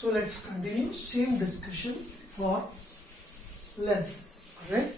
So let's continue same discussion for lenses, right?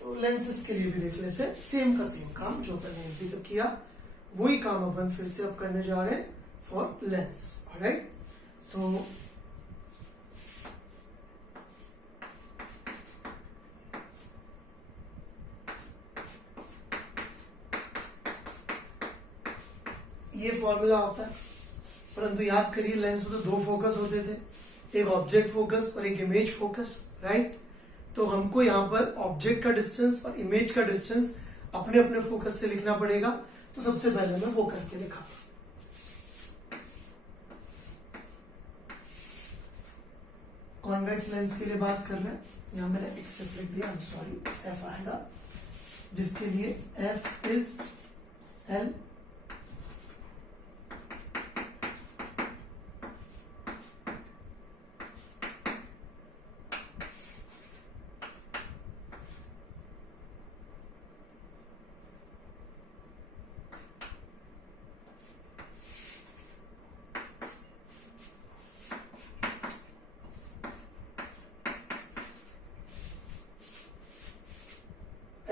तो lenses के लिए भी देख लेते हैं सेम का सेम काम जो अपन ने अभी तक किया वही काम अपन फिर से अब करने जा रहे हैं for lens, alright? तो ये फॉर्मूला होता है, परंतु याद करिए लेंस में तो दो फोकस होते थे, एक ऑब्जेक्ट फोकस और एक इमेज फोकस, राइट? तो हमको यहाँ पर ऑब्जेक्ट का डिस्टेंस और इमेज का डिस्टेंस अपने अपने फोकस से लिखना पड़ेगा। तो सबसे पहले मैं वो करके दिखाऊंगा। कॉन्वेक्स लेंस के लिए बात कर रहे हैं, यहाँ मैंने एक्स लिख दिया, सॉरी एफ आएगा, जिसके लिए F is L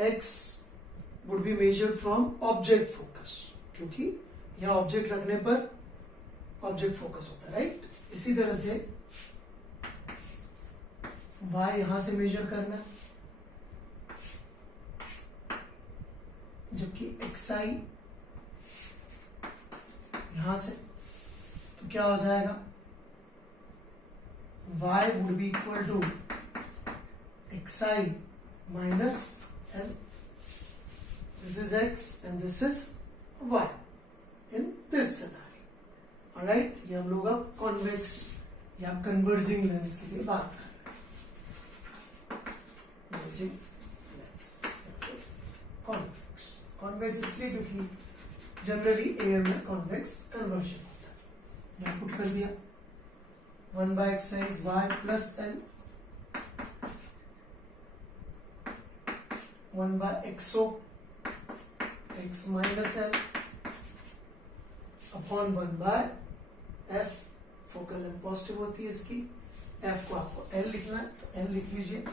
x would be measured from object focus, क्योंकि यहाँ ऑब्जेक्ट रखने पर ऑब्जेक्ट फोकस होता है, राइट? इसी तरह से y यहां से मेजर करना है, जबकि xi यहां से, तो क्या हो जाएगा? y would be equal to xi minus L. This is x and this is y in this scenario. Alright, ये हम लोग अब कॉन्वेक्स या कन्वर्जिंग लेंस के लिए बात कर रहे हैं। कन्वर्जिंग लेंस या फिर कॉन्वेक्स। कॉन्वेक्स इसलिए क्योंकि जनरली एयर में कॉन्वेक्स कन्वर्जन होता है। यहाँ पुट कर दिया 1/x is y plus L 1/xo x minus L upon 1/f, focal length positive होती है इसकी, f को आपको L लिखना है तो L लिख लीजिए,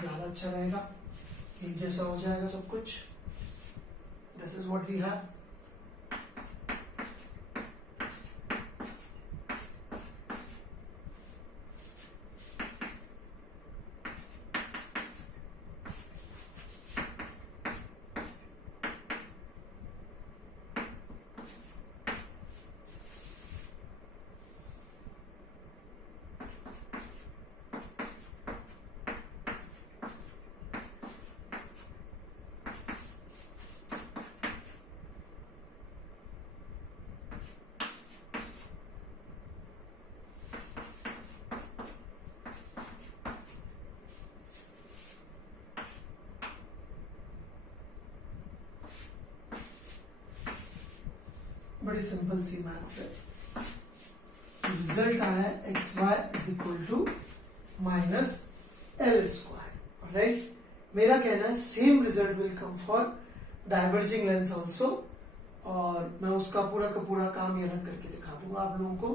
ज्यादा अच्छा रहेगा, एक जैसा हो जाएगा सब कुछ। This is what we have. बड़ी सिंपल सी मैथ्स है। रिजल्ट आया है x y is equal to minus L square, right? मेरा कहना है same result will come for diverging lens also, और मैं उसका पूरा का पूरा काम ये अलग करके दिखा दूंगा आप लोगों को,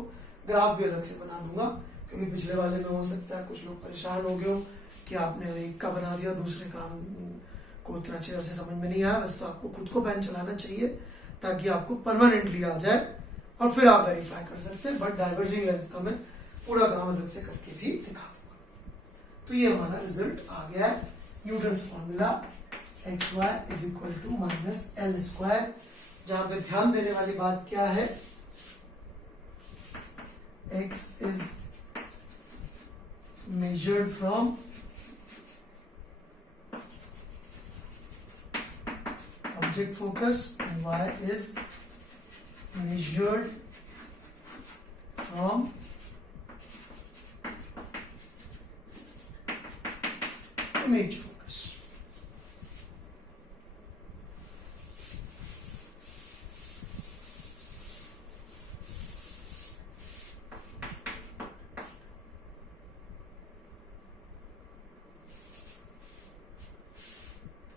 ग्राफ भी अलग से बना दूंगा, क्योंकि पिछले वाले में हो सकता है कुछ लोग परेशान हो गए हो कि आपने एक का बना दिया, दूसरे काम को उतना अच्छी तरह से समझ में नहीं आया। बस तो आपको खुद को पेन चलाना चाहिए ताकि आपको परमानेंटली आ जाए और फिर आप वेरीफाई कर सकते हैं। बट डाइवर्जिंग लेंस का मैं पूरा काम अलग से करके भी दिखा दूंगा। तो ये हमारा रिजल्ट आ गया है, Newton's formula x y is equal to minus L square. जहां पे ध्यान देने वाली बात क्या है, x is measured from object focus and y is measured from image focus.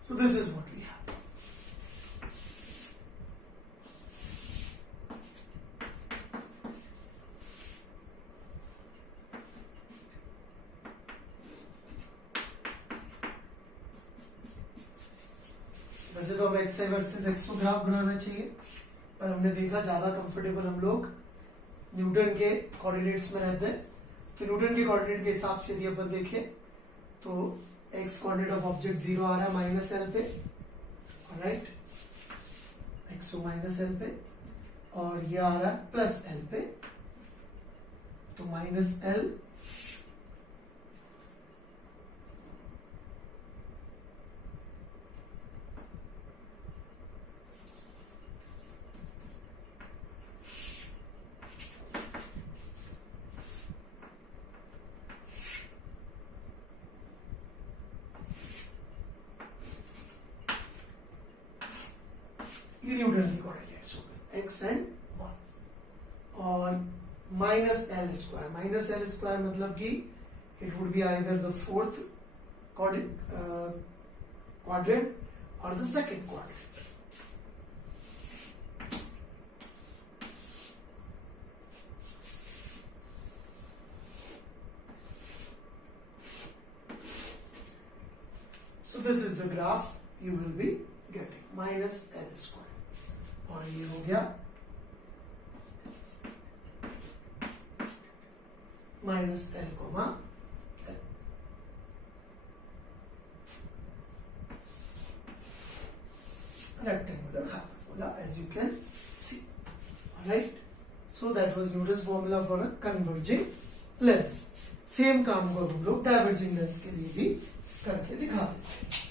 So this is what we have. को अब एक्स वर्सेस एक्सो ग्राफ बनाना चाहिए, पर हमने देखा ज्यादा कंफर्टेबल हम लोग न्यूटन के कोऑर्डिनेट्स में रहते हैं। तो न्यूटन के कोऑर्डिनेट के हिसाब से यदि अपन देखें तो एक्स कोऑर्डिनेट ऑफ ऑब्जेक्ट 0 आ रहा है माइनस एल पे, राइट, एक्सो माइनस एल पे, और ये आ रहा है प्लस एल पे, तो माइनस एल ये न्यूटन की कोऑर्डिनेट्स हो गए एक्स एंड वाई, और minus L square, minus L square मतलब कि it would be either the fourth quadrant और the second quadrant. So this is the graph you will be getting, minus L square, और ये हो गया minus l comma l. Rectangular hyperbola as you can see, alright. So that was Newton's formula for a converging lens. Same काम को हम लोग diverging lens के लिए भी करके दिखा देते हैं।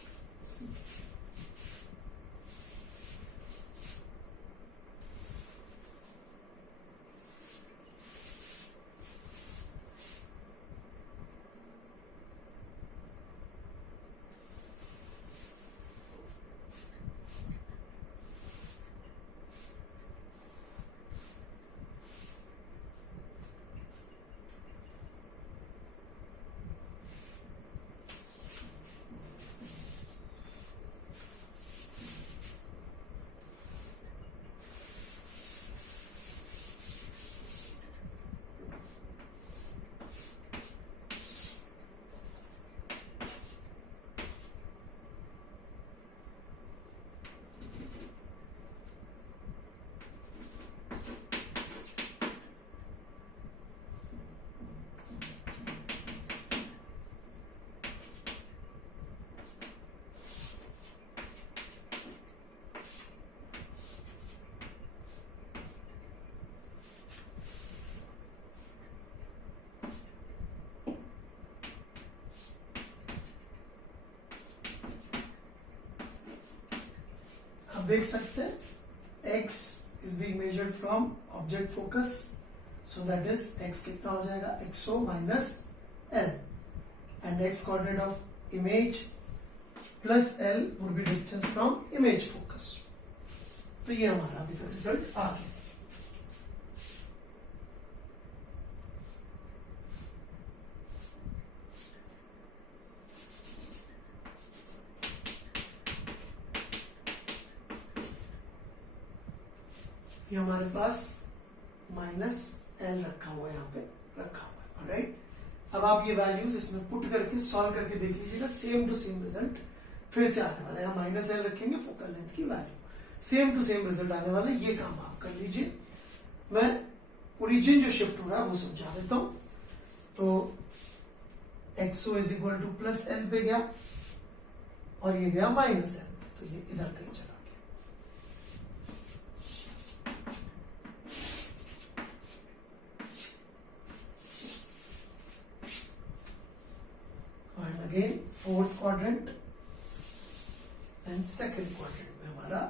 आप देख सकते हैं x is being measured from object focus, so that is x कितना हो जाएगा xo minus l, and x coordinate of image plus l would be distance from image focus। तो ये हमारा अभी तक रिजल्ट आ गया। ये हमारे पास माइनस एल रखा हुआ है, यहाँ पे रखा हुआ है, राइट। अब आप ये वैल्यूज इसमें पुट करके सॉल्व करके देख लीजिएगा, सेम टू सेम रिजल्ट फिर से आने वाला है। यहाँ माइनस एल रखेंगे फोकल लेंथ की value, same to same result आने वाला है। ये काम आप कर लीजिए। मैं ओरिजिन जो शिफ्ट हो रहा है वो समझा देता हूं। तो XO is equal two plus L पे गया और ये गया माइनस एल पे, तो ये इधर कहीं चला गया। and again fourth quadrant and second quadrant में हमारा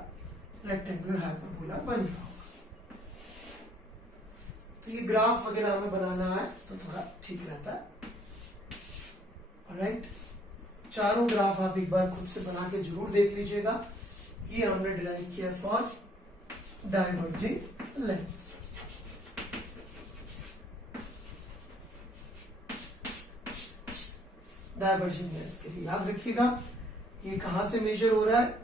रेक्टेंगुलर हाइपरबोला बन रहा होगा। तो ये ग्राफ वगैरह हमें बनाना है तो थोड़ा ठीक रहता है, राइट। चारों ग्राफ आप एक बार खुद से बना के जरूर देख लीजिएगा। ये हमने डिराइव किया for diverging lens. Diverging lens के लिए याद रखिएगा, ये कहां से मेजर हो रहा है,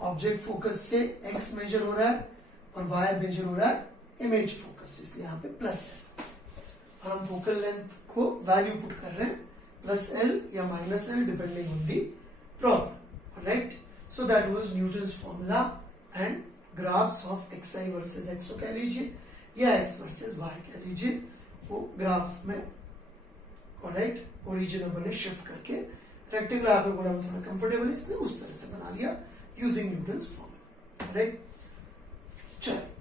ऑब्जेक्ट फोकस से एक्स मेजर हो रहा है और वाई मेजर हो रहा है इमेज फोकस से, इसलिए यहाँ पे प्लस है। और हम फोकल लेंथ को वैल्यू पुट कर रहे हैं प्लस एल या minus L depending on the problem, right. So that was Newton's formula and graphs of x I versus XO कह लीजिए या एक्स वर्सेज वाई कह लीजिए, वो ग्राफ में करेक्ट ओरिजिन अपने शिफ्ट करके रेक्टेंगल आपने बोला थोड़ा कंफर्टेबल, इसने उस तरह से बना लिया यूजिंग न्यूटन्स फॉर्मूला। राइट, चलो